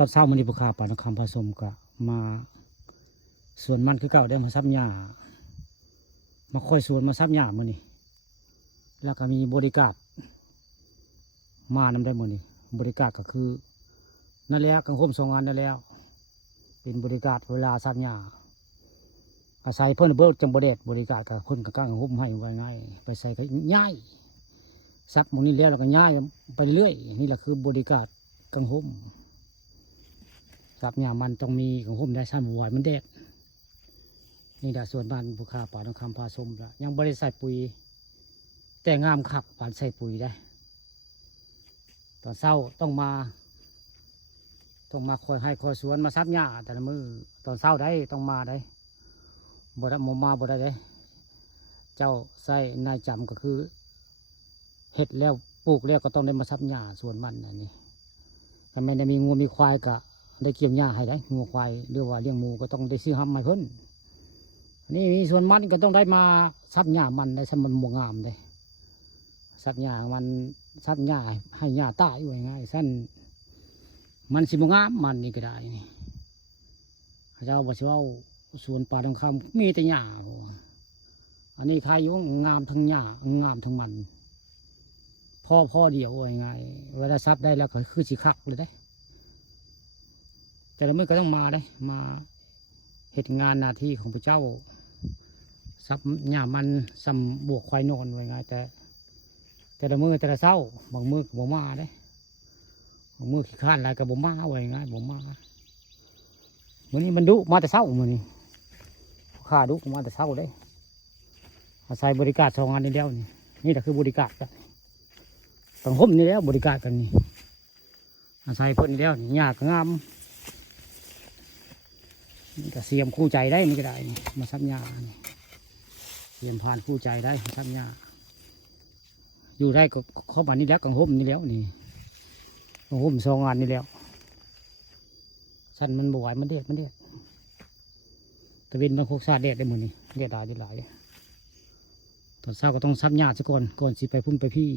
ตอนเช้ามันนี่ผู้ค้าป่านคำผสมก็มาสวนมันคือเก่าได้มาซับหญ้ามาค่อยสวนมาซับหญ้ามื้อนี้แล้วก็มีบริการมานำได้มื้อนี้บริการก็คือนั่นแหละกังคม2 อันนั่นแล้วเป็นบริการเวลาซับหญ้าอาศัยเพิ่นเบิดจังบ่แดดบริการกับเพิ่นก็กางห่มให้ไว้ง่ายไปใส่ก็ย้ายซักหมื้นี้แล้วก็ย้ายไปเรื่อยนี่แหละคือบริการกังห่มซับหญ้ามันต้องมีกังห่มได้ซ้ำบ่ไหวมันแดดนี่แหละส่วนบ้านผู้ค้าป่าทองคำพาชมละยังบ่ได้ใส่ปุ๋ยแต่งามคักปานใส่ปุ๋ยได้ตอนเช้าต้องมาคอยให้คอยสวนมาซับหญ้าแต่ละมือตอนเช้าได้ต้องมาได้บ่ได้มาบ่ได้เด้เจ้าใส่นายจำก็คือเฮ็ดแล้วปลูกแล้วก็ต้องได้มาซับหญ้าส่วนมันอันนี้ถ้าไม่ได้มีงัวมีควายก็ได้เกี่ยวหญ้าให้ได้งัวควายหรือว่าเลี้ยงหมูก็ต้องได้ซื้อห้ำมาเพิ่นนี่มีส่วนมันก็ต้องได้มาซับหญ้ามันได้ซับมันบ่งามได้ซับหญ้ามันซับหญ้าให้หญ้าตายอยู่ง่ายสั้นมันสิบ่งามมันนี่ก็ได้นี่เจ้าบ่สิเอาสวนป่าทองคำมีแต่หญ้าอันนี้ใครอยู่งามทั้งหญ้างามทั้งมันพ่อเดียวง่ายเวลาซับได้แล้วก็คือสิคักเลยได้แต่ละมื้อก็ต้องมาได้มาเหตุงานหน้าที่ของพระเจ้าซับหญ้ามันซ้ำบวกควายนอนไว้ง่ายแต่ละมื้อแต่ละเช้าบางมื้อก็บ่มาได้บางมื้อขี้ข้านอะไรก็บ่มาไว้ง่ายบ่มามื้อนี้มันดุมาแต่เช้ามื้อนี้ข้าดุมาแต่เช้าได้อาศัยบริการ2 อันนี้แล้วนี่แหละคือบริการกันต้องห่มนี่แล้วบริการกันนี่อาศัยเพิ่นนี่แล้วนี่หญ้าก็งามนี่ก็เสียมคู่ใจได้นี่ก็ได้นี่มาซับหญ้านี่เสียมผ่านคู่ใจได้ซับหญ้าอยู่ได้ก็ครบอันนี้แล้วกังห่มนี่แล้วนี่กังห่ม2 อันนี่แล้วสั้นมันบ่ไหวมันเด็ดตะเวนบางโคกซาเด็ดได้หมดนี่เด็ดหลายตอนเช้าก็ต้องซับหญ้าซะก่อนสิไปพุ่นไปพี่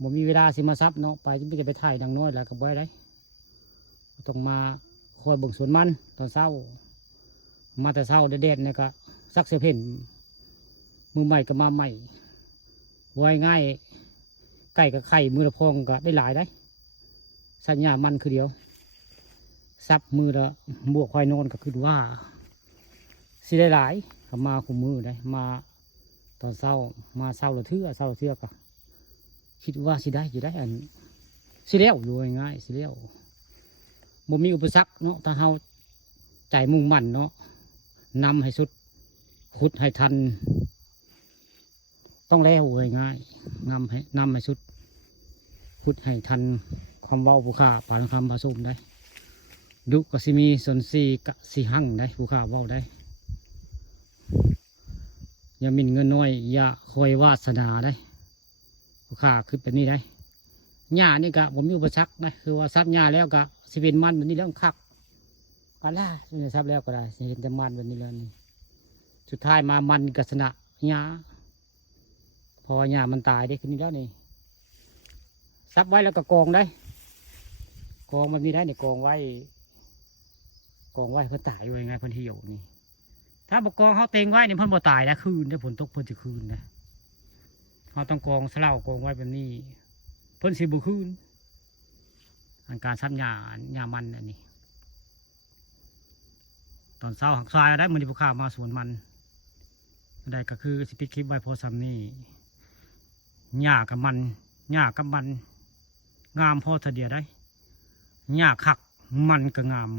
บ่มีเวลาสิมาซับเนาะไปจะไปถ่ายดังน้อยแล้วก็บ่ได้ต้องมาคอยเบิ่งสวนมันตอนเช้ามาแต่เช้าเด็ดๆเนี่ยก็ซักเสื้อเพ่นมือใหม่ก็มาใหม่ไว้ง่ายไก่กับไข่มือละพองก็ได้หลายได้สัญญามันคือเดียวซับมือละบวกควายนอนก็คือว่าสิได้หลายก็มาคุมมือได้มาตอนเช้ามาเช้าละเทื่อก็คิดว่าสิได้อันสิเลี้ยวอยู่ง่ายสิเลี้ยวบ่มีอุปสรรคเนาะถ้าเฮาใจมุ่งมั่นเนาะนำให้สุดขุดให้ทันต้องแล้วง่ายนำให้สุดขุดให้ทันความเว้าผู้ค้าป่าทองคำผสมได้ดุก็สิมีส่วนสี่กะสิหั่งได้ผู้ค้าเว้าได้อย่าหมิ่นเงินน้อยอย่าคอยวาสนาได้ผู้ค้าคือแบบนี้ได้หญ้านี่กะผมมีอุปสรรคนะคือว่าซับหญ้าแล้วกะสิเป็นมันแบบนี้แล้วคักปลาล่าซับแล้วก็ได้เห็นแต่มันแบบนี้แล้วนี่สุดท้ายมามันกะสนะหญ้าพอหญ้ามันตายได้ขึ้นนี่แล้วนี่ซับไว้แล้วก็กองได้กองมันมีได้เนี่ยกองไว้เพื่อตายอยู่ยังไงเพิ่นเหี่ยวนี่ถ้าบกองเขาเต็งไว้เนี่ยเพิ่นบ่ตายนะคืนได้ผลตกเพิ่นจะคืนนะเขาต้องกองเสลากองไว้แบบนี้เพิ่นสิบ่คืนอันการซับหญ้ามันอันนี้ตอนเช้าหักทรายได้มื้อนี้ผู้ค้ามาสวนมันได้ก็คือสิปิดคลิปไว้พอซ้ำนี่หญ้ากับมันงามพอเสดียได้หญ้าคักมันก็งาม